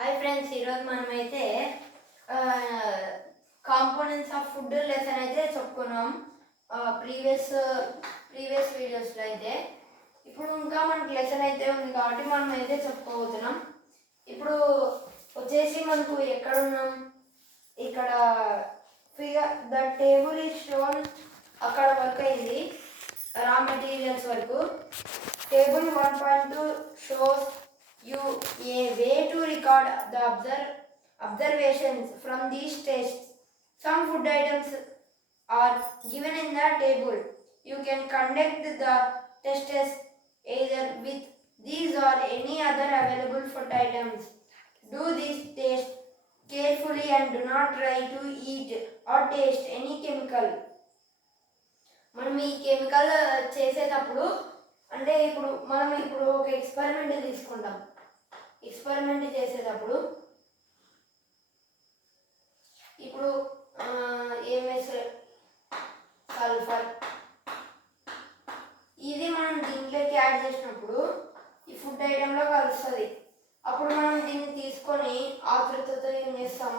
Hi friends, ఈరోజు మనమైతే components of food lesson అయితే చెప్పుకున్నాం ప్రీవియస్ వీడియోస్లో అయితే. ఇప్పుడు ఇంకా మనకు లెసన్ అయితే ఉంది కాబట్టి మనం అయితే చెప్పుకోబోతున్నాం. ఇప్పుడు వచ్చేసి మనకు ఎక్కడున్నాం, ఇక్కడ figure the table is shown, అక్కడ వరకు అయింది రా మెటీరియల్స్ వరకు. Table 1.2 shows you a way to record the observations from these tests. Some food items are given in the table. You can conduct the tests either with these or any other available food items. Do this test carefully and do not try to eat or taste any chemical. మనం ఈ chemical చేసేటప్పుడు అంటే మనం ఒక experiment తీసుకుంటాం. Experiment చేసేటప్పుడు ఇప్పుడు ఏమేసే sulphur ఇది మనం దీంట్లోకి యాడ్ చేసినప్పుడు ఈ ఫుడ్ ఐటెంలో కలుస్తుంది. అప్పుడు మనం దీన్ని తీసుకొని ఆతృతతో ఏం చేస్తాం,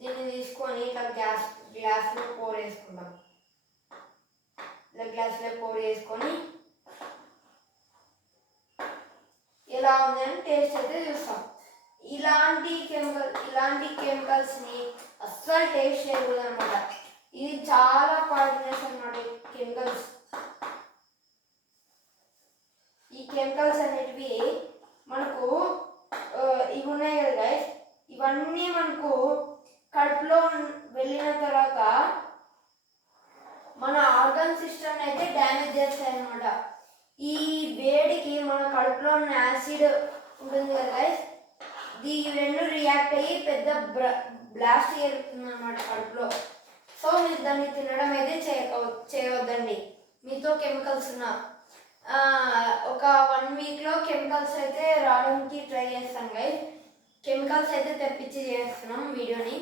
దీన్ని తీసుకొని ఇట్లా గ్లాస్లో పోర్ వేసుకుంటాం. ఇలా గ్లాస్లో పోర్ వేసుకొని ఎలా ఉంది అని టేస్ట్ అయితే చూస్తాం. ఇలాంటి కెమికల్స్ని అస్సలు టేస్ట్ చేయకూడదు అనమాట. ఇది చాలా పాయిజనస్ అనమాట. ఈ కెమికల్స్ అనేటివి మనకు ఇవి ఉన్నాయి కదా గైస్, ఇవన్నీ మనకు కడుపులో వెళ్ళిన తర్వాత మన ఆర్గన్ సిస్టమ్ అయితే డ్యామేజ్ చేస్తాయి అనమాట. ఈ వేడికి మన కడుపులో ఉన్న యాసిడ్ ఉంటుంది కదా గైస్, ఈ రెండు రియాక్ట్ అయ్యి పెద్ద బ్లాస్ట్ జరుగుతుంది అనమాట కడుపులో. సో మీరు దాన్ని తినడం అయితే చేయవద్దండి. మీతో కెమికల్స్ ఉన్న ఒక 1 వీక్లో కెమికల్స్ అయితే రావడానికి ట్రై చేస్తాను గైస్. కెమికల్స్ అయితే తెప్పించి చేస్తున్నాం వీడియోని.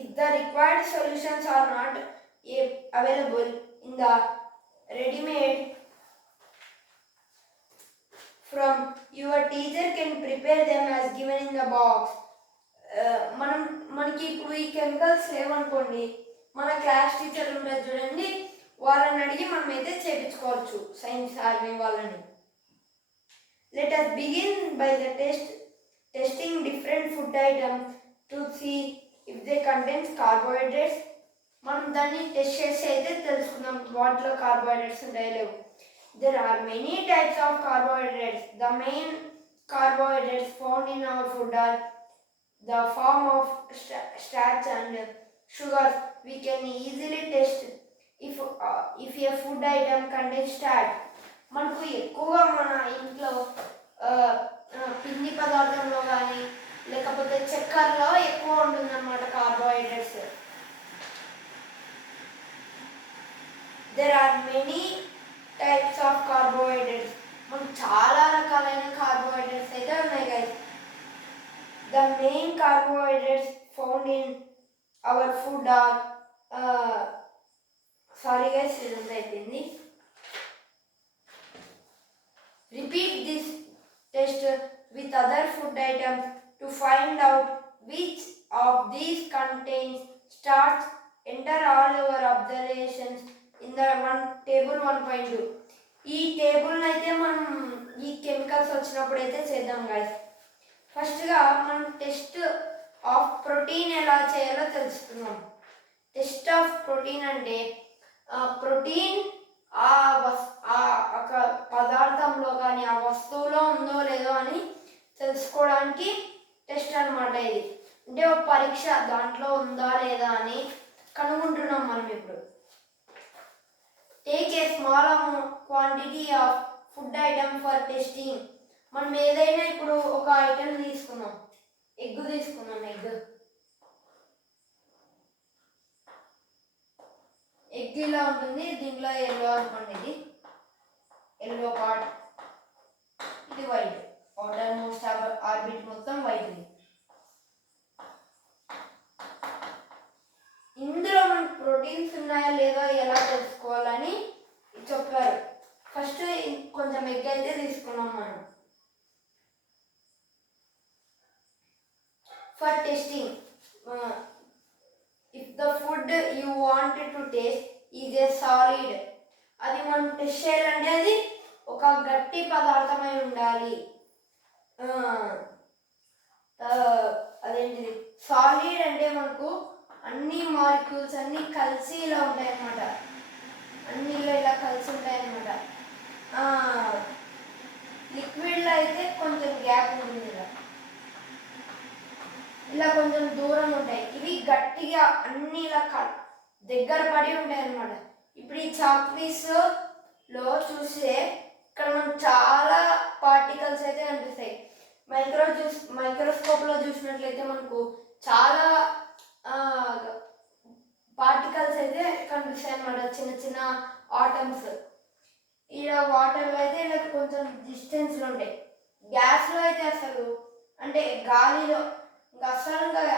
If the required solutions are not available in the ready-made from, your teacher can prepare them as given in the box. మనకి ఇప్పుడు ఈ కెమికల్స్ లేవనుకోండి, మన క్లాస్ టీచర్ ఉంటారు చూడండి, వాళ్ళని అడిగి మనమైతే చేయించుకోవచ్చు, సైన్స్ ఆర్మీ వాళ్ళని. Let us begin by the testing different food items to see if they contain carbohydrates. మనం దాన్ని టెస్ట్ చేసి అయితే తెలుసుకుందాం వాటిలో కార్బోహైడ్రేట్స్ ఉంటాయో లేవు. There are many types of carbohydrates. The main carbohydrates found in our food are the form of starch and sugars. We can easily test if a food item contains starch. మనకు ఎక్కువగా మన ఇంట్లో పిండి పదార్థంలో కానీ లేకపోతే చక్కెరలో ఎక్కువ ఉంటుంది అన్నమాట carbohydrates. There are many types of carbohydrates. మనకు చాలా రకాలైన కార్బోహైడ్రేట్స్ అయితే ఉన్నాయి guys. The main carbohydrates found in our food are sorry guys, ఇదంతా అయిపోయింది. Repeat this test with other food items to find out which of these contains starch. Enter all your observations in the table 1.2. ఈ టేబుల్ని అయితే మనం ఈ chemicals వచ్చినప్పుడు అయితే చేద్దాం guys. ఫస్ట్గా మనం టెస్ట్ ఆఫ్ ప్రోటీన్ ఎలా చేయాలో తెలుసుకుందాం. టెస్ట్ ఆఫ్ ప్రోటీన్ అంటే ప్రోటీన్ ఒక పదార్థంలో కానీ ఆ వస్తువులో ఉందో లేదో అని తెలుసుకోవడానికి టెస్ట్ అనమాట. ఇది అంటే ఒక పరీక్ష, దాంట్లో ఉందా లేదా అని కనుగొంటున్నాం మనం. ఇప్పుడు take a small quantity of food item for testing. మనం ఏదైనా ఇప్పుడు ఒక ఐటమ్ తీసుకున్నాం, ఎగ్ తీసుకున్నాం. ఎగ్ ఇలా ఉంటుంది, దీంట్లో ఎల్లో అనుకోండి, ఇది ఎల్లో పార్ట్, ఇది వైట్. outer most orbit మొత్తం వైట్. ఇందులో మనకు ప్రోటీన్స్ ఉన్నాయా లేదా ఎలా తెలుసుకోవాలని చెప్పారు. ఫస్ట్ కొంచెం ఎగ్ అయితే తీసుకున్నాం మనం. For testing, if the food you wanted to taste is a solid, అది మనం టెస్ట్ చేయాలంటే అది ఒక గట్టి పదార్థమై ఉండాలి. అదేంటిది సాలిడ్ అంటే మనకు అన్ని మాలిక్యూల్స్ అన్నీ కలిసి ఇలా ఉంటాయి అన్నమాట, అన్నిలో ఇలా కలిసి ఉంటాయి అన్నమాట. లిక్విడ్లో అయితే కొంచెం గ్యాప్ ఉంటుంది, ఇలా కొంచెం దూరం ఉంటాయి. ఇవి గట్టిగా అన్ని ఇలా దగ్గర పడి ఉంటాయి అన్నమాట. ఇప్పుడు ఈ చాక్ పీస్లో చూస్తే ఇక్కడ మనకు చాలా పార్టికల్స్ అయితే కనిపిస్తాయి. మైక్రోస్కోప్లో చూసినట్లయితే మనకు చాలా పార్టికల్స్ అయితే కనిపిస్తాయి అన్నమాట, చిన్న చిన్న ఆటమ్స్. ఇలా వాటర్లో అయితే ఇలా కొంచెం డిస్టెన్స్లో ఉంటాయి. గ్యాస్లో అయితే అసలు అంటే గాలిలో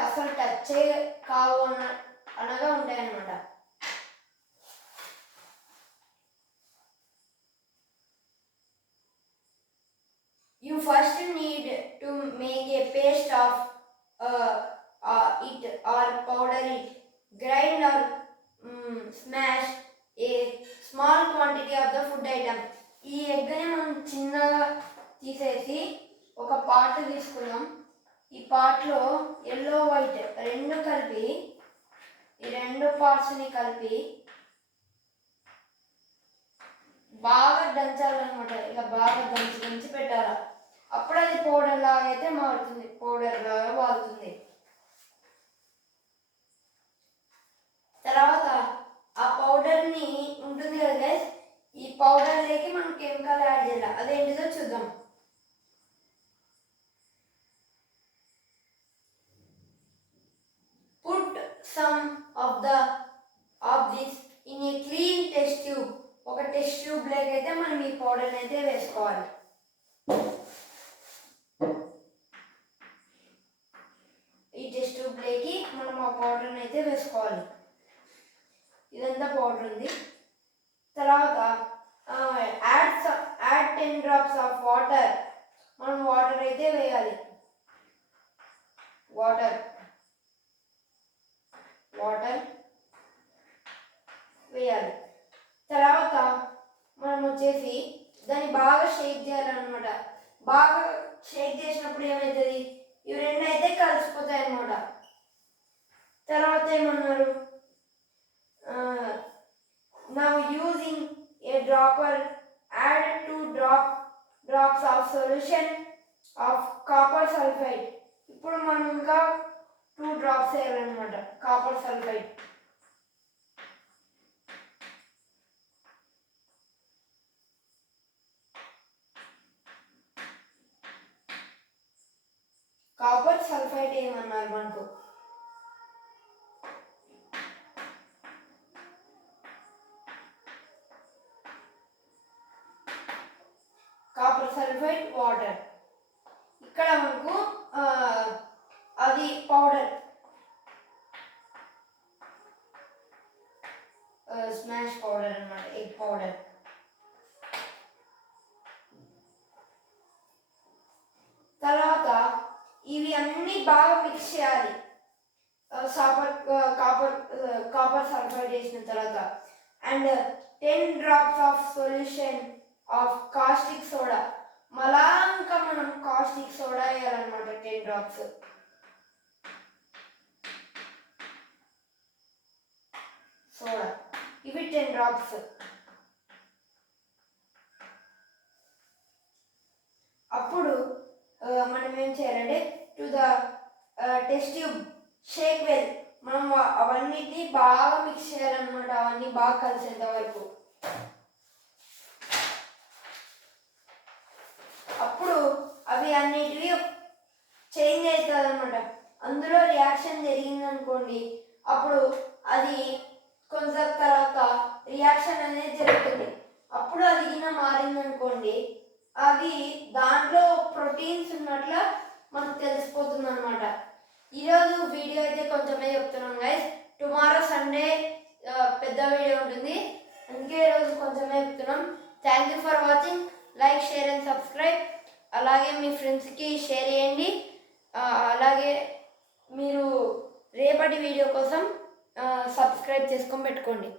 అసలు టచ్ కావు అనగా ఉంటాయి అన్నమాట. You first need to make a paste of it or powder it, grind or smash a small quantity of the food item. ఈ ఎగ్ని మనం చిన్నగా తీసేసి ఒక పాట్ తీసుకున్నాం. ఈ పాట్లో ఎల్లో వైట్ రెండు కలిపి, ఈ రెండు పార్ట్స్ని కలిపి బాగా దంచాలన్నమాట. ఇలా బాగా దంచి పెట్టాలి. అప్పుడు అది పౌడర్ లాగా అయితే మారుతుంది, పౌడర్ లాగా మారుతుంది. తర్వాత ఆ పౌడర్ని ఉంటుంది కదా గైస్, ఈ పౌడర్లోకి మనం కెమికల్ యాడ్ చేయాలి. అదేంటిదో చూద్దాం. Put some of this in a clean test tube. ఒక టెస్ట్ ట్యూబ్లోకి అయితే మనం ఈ పౌడర్ని అయితే వేసుకోవాలి. ఈ టెస్ట్ ట్యూబ్లోకి మనం ఆ పౌడర్ని అయితే వేసుకోవాలి. ఇదంతా పౌడర్ ఉంది. తర్వాత యాడ్ 10 drops ఆఫ్ వాటర్. మనం వాటర్ అయితే వేయాలి. వాటర్ వేయాలి. తర్వాత మనం వచ్చేసి దాన్ని బాగా షేక్ చేయాలన్నమాట. బాగా షేక్ చేసినప్పుడు ఏమవుతుంది, ఇవి రెండు అయితే కలిసిపోతాయి అన్నమాట. తర్వాత ఏమన్నారు, now using a dropper add 2 drops of solution of copper sulfide. ఇప్పుడు మనం ఇంకా 2 drops వేయాలన్నమాట కాపర్ సల్ఫైడ్. కాపర్ సల్ఫైడ్ ఏమన్నారు మనకు, కాపర్ సల్ఫైడ్ వాటర్. ఇక్కడ మనకు అది పౌడర్ స్మాష్ పౌడర్ అన్నమాట, ఎగ్ పౌడర్. తర్వాత ఇవి అన్ని బాగా మిక్స్ చేయాలి. కాపర్ సల్ఫైడ్ వేసిన తర్వాత and 10 drops of solution of caustic soda. మళ్ళా ఇంకా మనం కాస్టిక్ సోడా వేయాలన్నమాట 10 drops. సోడా ఇవి 10 drops. అప్పుడు మనం ఏం చేయాలంటే to the test tube shake well. మనం అవన్నిటిని బాగా మిక్స్ చేయాలన్నమాట, అవన్నీ బాగా కలిసేంత వరకు. అప్పుడు అవి అన్నిటివి చేంజ్ అవుతుంది అన్నమాట. అందులో రియాక్షన్ జరిగిందనుకోండి, అప్పుడు అది కొంచెం తర్వాత రియాక్షన్ అనేది జరుగుతుంది. అప్పుడు అది గిన మారిందనుకోండి, అవి దాంట్లో ప్రోటీన్స్ ఉన్నట్ల మనకు తెలిసిపోతుంది అనమాట. ఈరోజు వీడియో అయితే కొంచెమే చెప్తున్నాం గైస్. టుమారో సండే పెద్ద వీడియో ఉంటుంది, అందుకే ఈరోజు కొంచెమే చెప్తున్నాం. Thank you for watching. Like share and subscribe. అలాగే మీ ఫ్రెండ్స్కి షేర్ చేయండి. అలాగే మీరు రేపటి వీడియో కోసం సబ్స్క్రైబ్ చేసుకొని పెట్టుకోండి.